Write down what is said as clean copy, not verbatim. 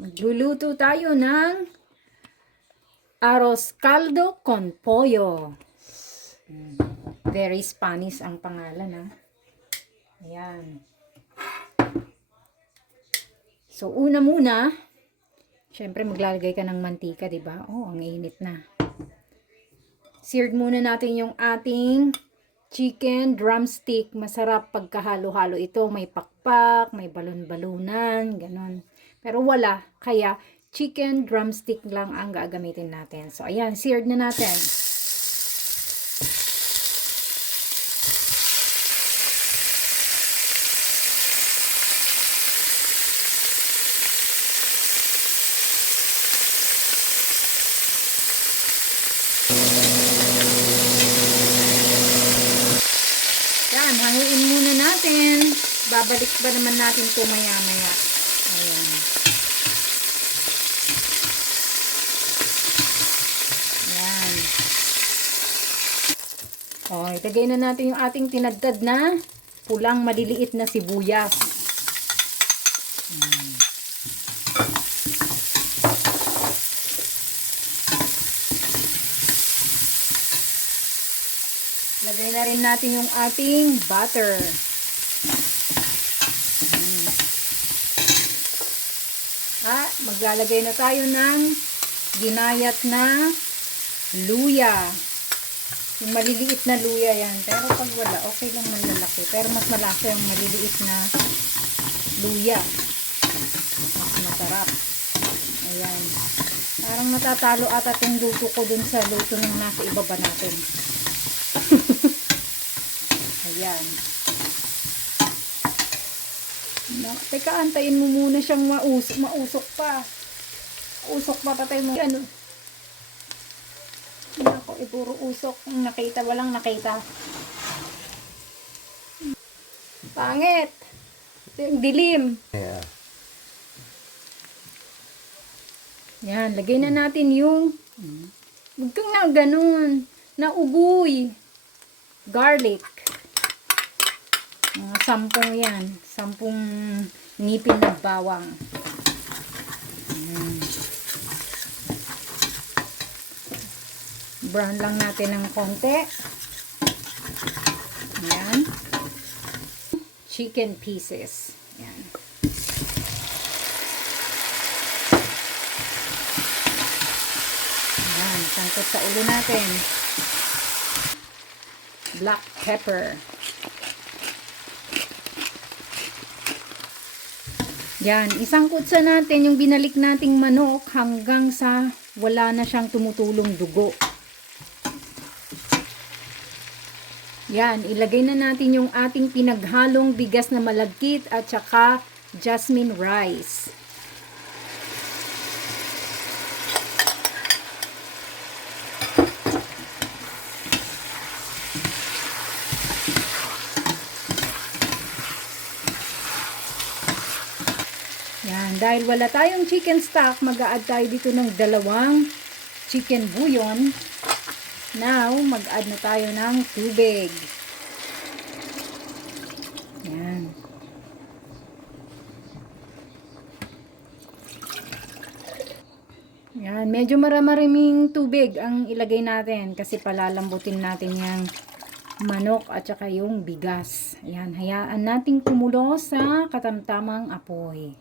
Magluluto tayo ng arroz caldo con pollo. Very Spanish ang pangalan, ha. Ayan. So, una muna, syempre maglalagay ka ng mantika, diba? Oh, ang init na. Seared muna natin yung ating chicken drumstick. Masarap pagkahalo-halo ito. May pakpak, may balon-balunan, ganon. Pero wala, kaya chicken drumstick lang ang gagamitin natin. So, ayan, seared na natin. Yan, hanguin muna natin. Babalik ba naman natin ito maya-maya. Ayan. Yan. O, itagay na natin yung ating tinadtad na pulang maliliit na sibuyas. Lagay na rin natin yung ating butter. Maglalagay na tayo ng ginayat na luya. Yung maliliit na luya yan. Pero pag wala, okay lang ng lalaki. Pero mas malasa yung maliliit na luya. Mas masarap. Ayan. Parang natatalo ata itong luto ko dun sa luto ng nasa ibaba natin. Ayan. Teka, antayin mo muna siyang mausok pa. Usok pa, patay mo. Ano? Ako, puro usok. Nakita, walang nakita. Pangit. Ito yung dilim. Yeah. Yan, lagay na natin yung huwag kang na ganun. Naugoy. Garlic. Mga 10 yan. 10 ngipin ng bawang. Brown lang natin ng konti. Ayan. Chicken pieces. Ayan. Ayan. Sangkot sa ulo natin. Black pepper. Yan, isangkot sa natin yung binalik nating manok hanggang sa wala na siyang tumutulong dugo. Yan, ilagay na natin yung ating pinaghalong bigas na malagkit at saka jasmine rice. Yan, dahil wala tayong chicken stock, mag-a-add tayo dito ng 2 chicken bouillon. Now, mag-add na tayo ng tubig. Yan. Yan, medyo maraming tubig ang ilagay natin kasi palalambutin natin yung manok at saka yung bigas. Yan, hayaan nating kumulo sa katamtamang apoy.